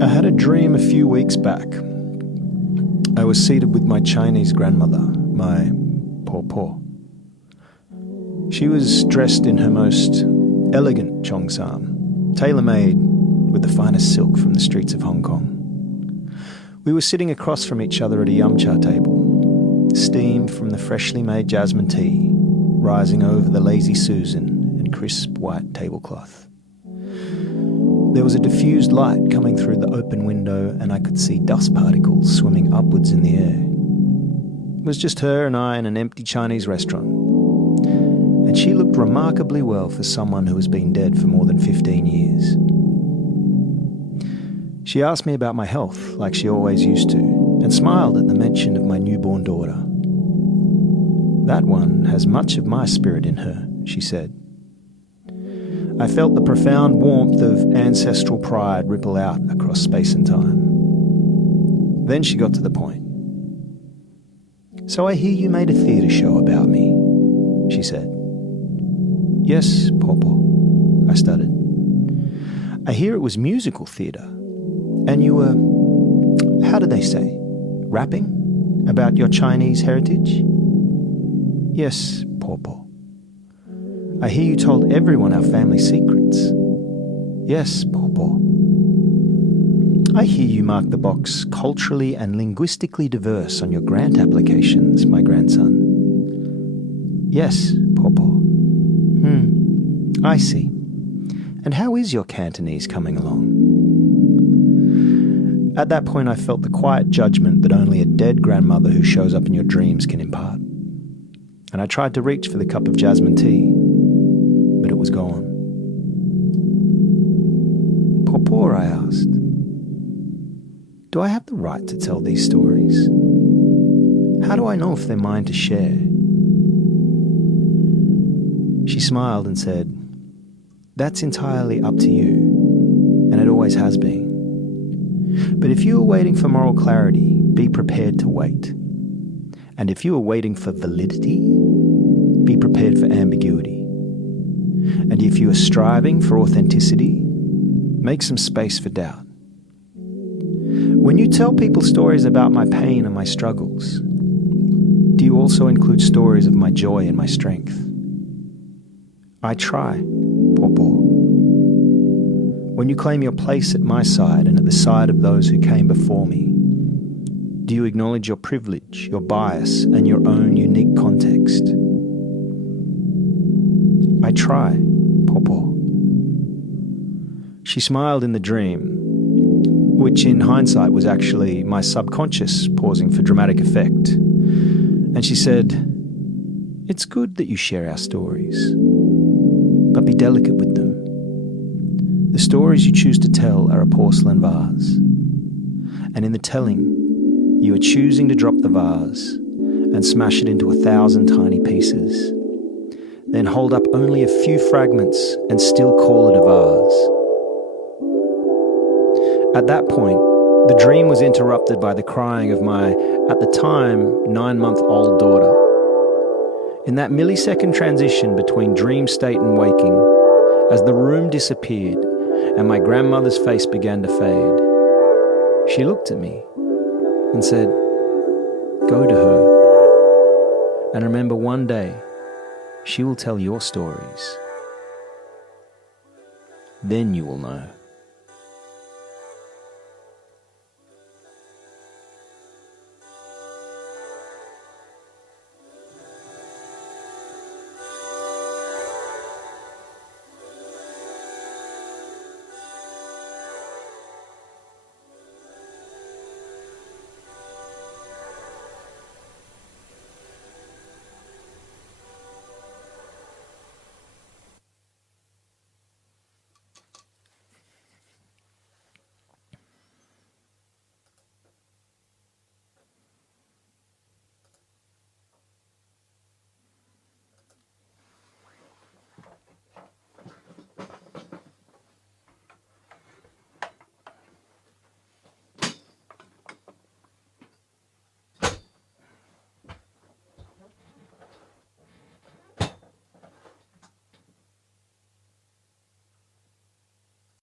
I had a dream a few weeks back. I was seated with my Chinese grandmother, my Paw. She was dressed in her most elegant cheongsam, tailor-made with the finest silk from the streets of Hong Kong. We were sitting across from each other at a yum cha table, steam from the freshly made jasmine tea rising over the lazy Susan and crisp white tablecloth. There was a diffused light coming through the open window, and I could see dust particles swimming upwards in the air. It was just her and I in an empty Chinese restaurant, and she looked remarkably well for someone who has been dead for more than 15 years. She asked me about my health, like she always used to, and smiled at the mention of my newborn daughter. "That one has much of my spirit in her," she said. I felt the profound warmth of ancestral pride ripple out across space and time. Then she got to the point. "So I hear you made a theatre show about me," she said. "Yes, Pawpaw," I stuttered. "I hear it was musical theatre, and you were, how do they say, rapping about your Chinese heritage?" "Yes, Pawpaw." "I hear you told everyone our family secrets." "Yes, Pawpaw." "I hear you marked the box culturally and linguistically diverse on your grant applications, my grandson." "Yes, Pawpaw." I see. And how is your Cantonese coming along?" At that point I felt the quiet judgment that only a dead grandmother who shows up in your dreams can impart. And I tried to reach for the cup of jasmine tea, but it was gone. "Pawpaw," I asked, "do I have the right to tell these stories? How do I know if they're mine to share?" She smiled and said, "That's entirely up to you, and it always has been. But if you are waiting for moral clarity, be prepared to wait. And if you are waiting for validity, be prepared for ambiguity. And if you are striving for authenticity, make some space for doubt. When you tell people stories about my pain and my struggles, do you also include stories of my joy and my strength? I try, Pawpaw. When you claim your place at my side and at the side of those who came before me, do you acknowledge your privilege, your bias, and your own unique context? I try, Pawpaw. She smiled in the dream, which in hindsight was actually my subconscious pausing for dramatic effect. And she said, "It's good that you share our stories, but be delicate with them. The stories you choose to tell are a porcelain vase, and in the telling, you are choosing to drop the vase and smash it into 1,000 tiny pieces, then hold up only a few fragments and still call it a vase." At that point, the dream was interrupted by the crying of my, at the time, 9-month-old daughter. In that millisecond transition between dream state and waking, as the room disappeared and my grandmother's face began to fade, she looked at me and said, "Go to her. And remember, one day, she will tell your stories. Then you will know."